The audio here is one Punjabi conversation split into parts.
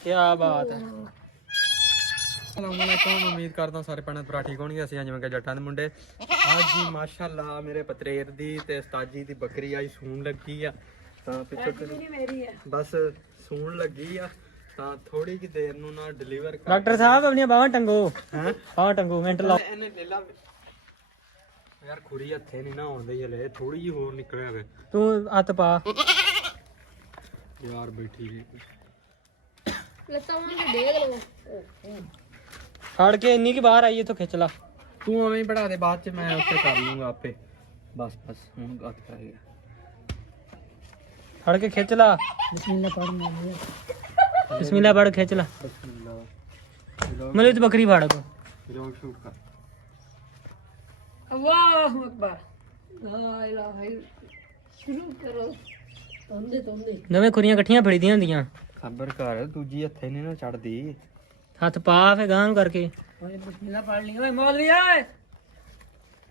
क्या बात है। अस्सलामुअलैकुम, उम्मीद करता सारे भैन भरा ठीक होणगे। असीं जिवें कि जट्टां दे मुंडे अज जी माशाअल्लाह मेरे पतरेर दी ते उस्ताद जी दी बकरी आई सूण लगी आ तां पिछे बस सूण लगी आ तां थोड़ी की देर नूं ना डिलीवर कर। डॉक्टर साहब अपनी बाहां टंगो हैं, बाहां टंगो मिंट लाओ। इहने ले ला यार, खुरी हत्थे नहीं ना आउंदी हले, थोड़ी जी होर निकलिया वे। तू हत्थ पा यार, बैठी लत्तां मुंडे डेग लो फड़ के इन्नी की बाहर आई, तो खिंच ला। तू हमें ही बढ़ा दे, बाद च मैं उससे कर लूंगा आपे। बस बस हुन गत कर गया, फड़ के खिंच ला। बिस्मिल्लाह पढ़, बिस्मिल्लाह पढ़, खिंच ला। मतलब तो बकरी फाड़ को रोक शूट कर। अल्लाहु अकबर, ला इलाहा इल्लल्लाह। शुरू करो। तोंदे तोंदे नवे खुरियां इकट्ठियां फड़ी दी होंदियां। खबर कर, दूजी हत्थे नहीं ना चढ़दी। हथ पा फे गां करके। ओए बिस्मिल्लाह पढ़ ली। ओए मौलवी ओए,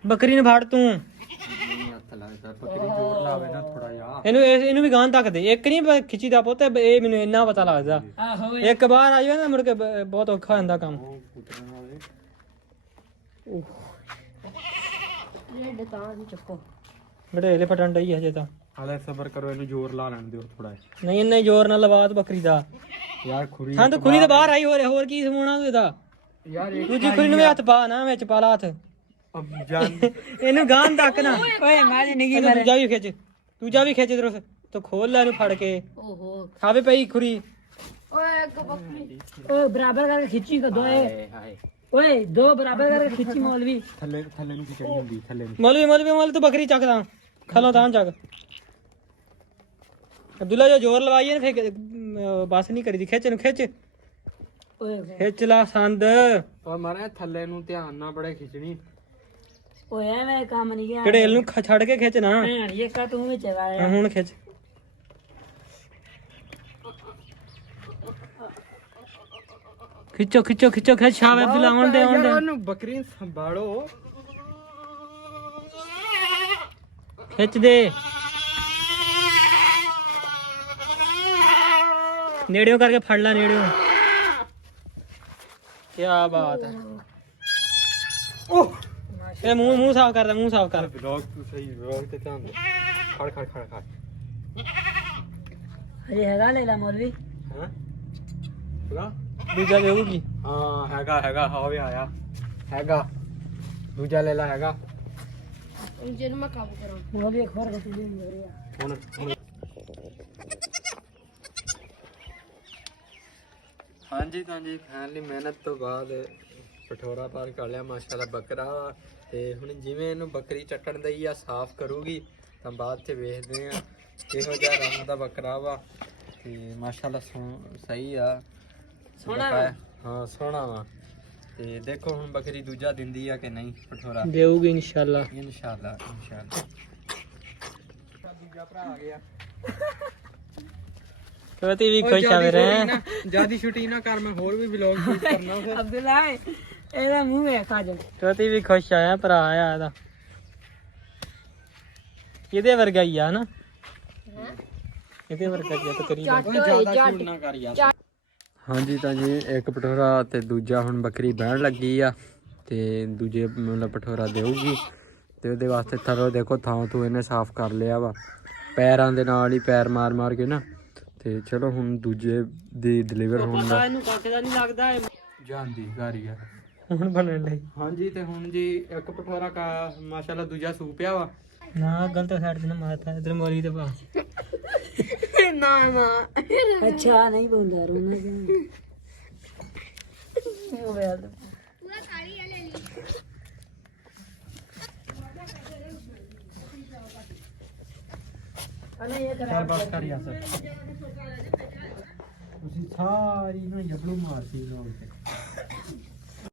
बकरी ने फाड़ तू। नहीं हथ लगदा, बकरी जोर लावे ना थोड़ा यार। इनु भी गां तक दे, एक नहीं खिची दा पुੱਤ, ਇਹ ਮੈਨੂੰ ਇੰਨਾ ਪਤਾ ਲੱਗਦਾ। ਇੱਕ ਬਾਹਰ ਆਇਓ ਨਾ ਮੁੜ ਕੇ ਬਹੁਤ ਔਖਾ ਹੁੰਦਾ ਕੰਮ। ਇਹ ਤਾਂ ਨਹੀਂ ਚੱਕੋ, ਗੜੇਲੇ ਫਟਣ ਡਈ ਹਜੇ ਤਾਂ। ਹਾਲੇ ਸਬਰ ਕਰੋ, ਇਹਨੂੰ ਜ਼ੋਰ ਲਾ ਲੈਣ ਦਿਓ ਥੋੜਾ। ਨਹੀਂ ਇੰਨੇ ਜ਼ੋਰ ਨਾਲ ਲਵਾ ਬੱਕਰੀ ਦਾ ਯਾਰ। ਖੁਰੀ ਹਾਂ ਤਾਂ ਖੁਰੀ ਤਾਂ ਬਾਹਰ ਆਈ, ਹੋਰ ਕੀ ਸਮਾਉਣਾ ਇਹਦਾ ਯਾਰ। ਦੂਜੀ ਖੁਰੀ ਨੂੰ ਵੀ ਹੱਥ ਪਾ ਨਾ, ਵਿੱਚ ਪਾ ਲਾ ਹੱਥ। ਇਹਨੂੰ ਗਾਂ ਤੱਕ ਨਾ। ਓਏ ਮੈਂ ਨਹੀਂ ਮਾਰੇ। ਦੂਜਾ ਵੀ ਖਿੱਚ, ਦੂਜਾ ਵੀ ਖਿੱਚ ਇਧਰੋਂ ਤੋਂ ਖੋਲ ਲੈ ਇਹਨੂੰ ਫੜ ਕੇ। ਓਹੋ ਖਾਵੇ ਪਈ ਖੁਰੀ। ਓਏ ਇੱਕ ਬੱਕਰੀ, ਓਏ ਬਰਾਬਰ ਕਰਕੇ ਖਿੱਚੀ ਕਦੋਂ। ਹਾਏ ਹਾਏ, ਓਏ ਦੋ ਬਰਾਬਰ ਕਰਕੇ ਖਿੱਚੀ। ਮੌਲਵੀ ਥੱਲੇ ਥੱਲੇ ਨੂੰ ਖਿੱਚਣੀ ਹੁੰਦੀ, ਥੱਲੇ ਨੂੰ। ਮੌਲਵੀ ਤੂੰ ਬੱਕਰੀ ਚੱਕਦਾ, ਖਲੋ ਤਾਂ ਚੱਕ। ਅਬਦੁੱਲਾ ਜੋ ਜ਼ੋਰ ਲਵਾਈਏ ਨਾ ਫੇਰ ਬਸ ਨਹੀਂ ਕਰੀਦੀ। ਖਿੱਚ ਨੂੰ, ਖਿੱਚ ਖਿੱਚ ਲਾ ਸੰਦ। ਓ ਮਾਰੇ ਥੱਲੇ ਨੂੰ ਧਿਆਨ ਨਾਲ ਬੜੇ ਖਿੱਚਣੀ। ਓਏ ਐਵੇਂ ਕੰਮ ਨਹੀਂ ਗਿਆ। ਕਿਹੜੇ ਨੂੰ ਛੱਡ ਕੇ ਖਿੱਚ ਨਾ। ਇਹ ਕਾ ਤੂੰ ਵਿੱਚ ਆਇਆ ਹੁਣ ਖਿੱਚ। ਖਿੱਚੋ ਖਿੱਚੋ ਖਿੱਚੋ ਖਿੱਚ। ਸ਼ਾਬਾਸ਼ ਅਬਦੁੱਲਾ, ਆਉਣ ਦੇ ਆਉਣ ਦੇ। ਉਹਨੂੰ ਬੱਕਰੀ ਸੰਭਾਲੋ, ਖਿੱਚ ਦੇ। नेड़ियों करके फड़ ला, नेड़ियों। क्या बात है। ओह मुंह साफ कर, मुंह साफ कर। ब्लॉग तू सही, ब्लॉग ते ध्यान दे। खड़ खड़ खड़ खड़। अरे हैगा ले ला मौलवी। हां पूरा दूजा देऊगी। हां हैगा हैगा, हो भी आया हैगा। दूजा ले ला हैगा। इंजन में काबू करो। मौलवी एक बार गति नहीं हो रही है। ਹਾਂਜੀ ਤਾਂ ਜੀ ਫਾਈਨਲੀ ਮਿਹਨਤ ਤੋਂ ਬਾਅਦ ਪਠੋਰਾ ਪਾਰ ਕਰ ਲਿਆ ਮਾਸ਼ਾਅੱਲਾ ਬੱਕਰਾ। ਤੇ ਹੁਣ ਜਿਵੇਂ ਇਹਨੂੰ ਬੱਕਰੀ ਚੱਟਣ ਦਈ ਆ, ਸਾਫ਼ ਕਰੂਗੀ ਤਾਂ ਬਾਅਦ 'ਚ ਵੇਖਦੇ ਆ ਕਿਹੋ ਜਿਹਾ ਰੰਗ ਦਾ ਬੱਕਰਾ ਵਾ। ਤੇ ਮਾਸ਼ਾਅੱਲਾ ਸਹੀ ਆ, ਸੋਹਣਾ। ਹਾਂ ਸੋਹਣਾ ਵਾ। ਤੇ ਦੇਖੋ ਹੁਣ ਬੱਕਰੀ ਦੂਜਾ ਦਿੰਦੀ ਆ ਕਿ ਨਹੀਂ। ਪਠੋਰਾ ਦੇਊਗੀ ਇਨਸ਼ਾਅੱਲਾ, ਇਨਸ਼ਾਅੱਲਾ ਇਨਸ਼ਾਅੱਲਾ। ਦੂਜਾ ਭਰਾ ਆ ਗਿਆ। ਤੋਤੀ ਵੀ ਖੁਸ਼ ਆ ਰਹੇ। ਜਿਆਦੀ ਛੁੱਟੀ ਨਾ ਕਰ, ਮੈਂ ਹੋਰ ਵੀ ਵਲੌਗ ਸ਼ੂਟ ਕਰਨਾ ਫਿਰ। ਅਬਦੁੱਲਾ ਇਹਦਾ ਮੂੰਹ ਵੇਖ ਅੱਜ। ਤੋਤੀ ਵੀ ਖੁਸ਼ ਆਇਆ, ਭਰਾ ਆਇਆ ਇਹਦਾ। ਇਹਦੇ ਵਰਗਾ ਹੀ ਆ ਨਾ। ਇਹਦੇ ਵਰਗਾ ਹੀ ਆ। ਤਕਰੀਬਨ ਜਿਆਦਾ ਸ਼ੂਟ ਨਾ ਕਰ ਯਾਰ। ਹਾਂਜੀ ਤਾਂ ਜੀ ਇੱਕ ਪਠੋਰਾ ਤੇ ਦੂਜਾ ਹੁਣ ਬੱਕਰੀ ਬਹਿਣ ਲੱਗੀ ਆ ਤੇ ਦੂਜੇ ਮਤਲਬ ਪਠੋਰਾ ਦੇਊਗੀ। ਤੇ ਉਹਦੇ ਵਾਸਤੇ ਥਰੋ ਦੇਖੋ ਥਾਂ ਤੋਂ ਇਹਨੇ ਸਾਫ਼ ਕਰ ਲਿਆ ਵਾ, ਪੈਰਾਂ ਦੇ ਨਾਲ ਹੀ ਪੈਰ ਮਾਰ ਮਾਰ ਕੇ ਨਾ। ਤੇ ਚਲੋ ਹੁਣ ਦੂਜੇ ਦੀ ਡਿਲੀਵਰ ਹੋਣ ਦਾ ਇਹਨੂੰ ਕੱਖ ਦਾ ਨਹੀਂ ਲੱਗਦਾ ਜਾਂਦੀ ਗਾਰੀ ਆ ਹੁਣ ਬਣਨ ਲਈ। ਹਾਂਜੀ ਤੇ ਹੁਣ ਜੀ ਇੱਕ ਪਠੋਰਾ ਕਾ ਮਾਸ਼ਾਅੱਲਾ ਦੂਜਾ ਸੂ ਪਿਆ ਵਾ ਨਾ। ਗਲਤ ਸਾਈਡ ਤੇ ਨਾ ਮਾਰਤਾ, ਇਧਰ ਮੋਰੀ ਤੇ ਪਾ ਨਾ ਨਾ। ਅੱਛਾ ਨਹੀਂ ਪਾਉਂਦਾ ਰੋਣਾ ਕਿ ਉਹ ਵੇ ਪੂਰਾ ਕਾਲੀ ਲੈ ਲਈ। ਅਨੇ ਇਹ ਕਰਾ ਬਸ ਕਰ ਯਾਰ। ਤੁਸੀਂ ਸਾਰੀ ਨੂੰ ਜਬਲੂ ਮਾਰਤੀ ਨਾਲ ਤੇ